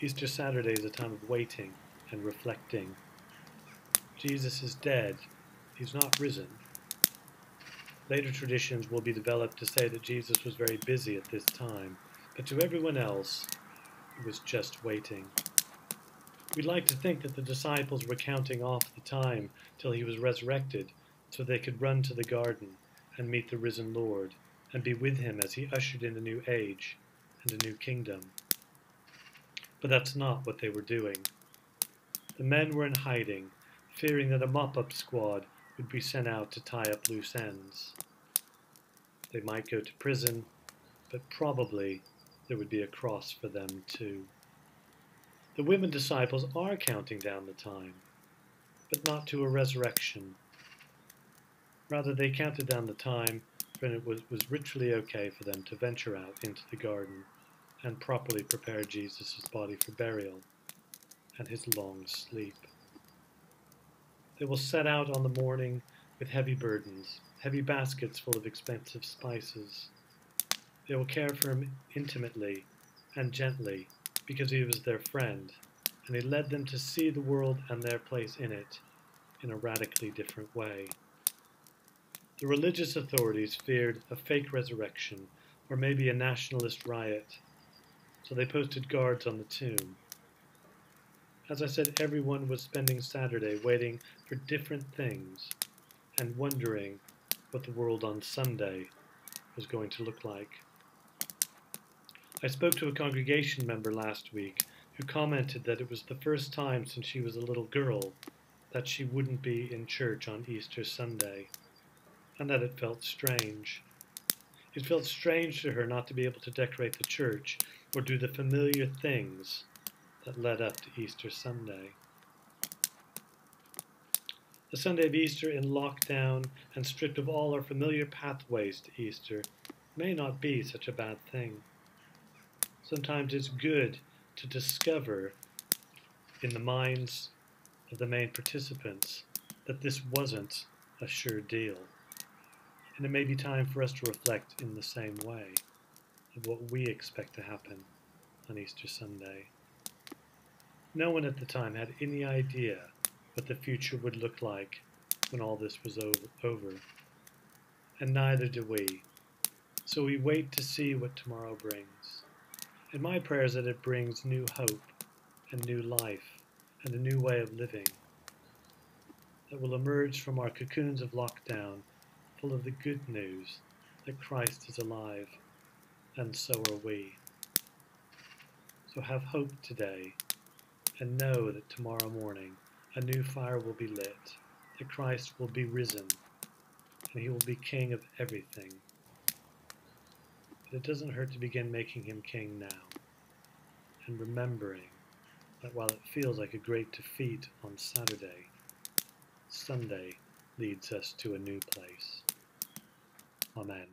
Easter Saturday is a time of waiting and reflecting. Jesus is dead. He's not risen. Later traditions will be developed to say that Jesus was very busy at this time, but to everyone else, he was just waiting. We'd like to think that the disciples were counting off the time till he was resurrected so they could run to the garden and meet the risen Lord and be with him as he ushered in a new age and a new kingdom. But that's not what they were doing. The men were in hiding, fearing that a mop-up squad would be sent out to tie up loose ends. They might go to prison, but probably there would be a cross for them too. The women disciples are counting down the time, but not to a resurrection. Rather, they counted down the time when it was ritually okay for them to venture out into the garden and properly prepare Jesus' body for burial and his long sleep. They will set out on the morning with heavy burdens, heavy baskets full of expensive spices. They will care for him intimately and gently because he was their friend, and he led them to see the world and their place in it in a radically different way. The religious authorities feared a fake resurrection or maybe a nationalist riot, so they posted guards on the tomb. As I said, everyone was spending Saturday waiting for different things and wondering what the world on Sunday was going to look like. I spoke to a congregation member last week who commented that it was the first time since she was a little girl that she wouldn't be in church on Easter Sunday, and that it felt strange. It felt strange to her not to be able to decorate the church or do the familiar things that led up to Easter Sunday. The Sunday of Easter in lockdown and stripped of all our familiar pathways to Easter may not be such a bad thing. Sometimes it's good to discover in the minds of the main participants that this wasn't a sure deal. And it may be time for us to reflect in the same way of what we expect to happen on Easter Sunday. No one at the time had any idea what the future would look like when all this was over, and neither do we. So we wait to see what tomorrow brings. And my prayer is that it brings new hope and new life and a new way of living that will emerge from our cocoons of lockdown full of the good news that Christ is alive, and so are we. So have hope today, and know that tomorrow morning a new fire will be lit, that Christ will be risen, and he will be king of everything. But it doesn't hurt to begin making him king now, and remembering that while it feels like a great defeat on Saturday, Sunday leads us to a new place. Amen.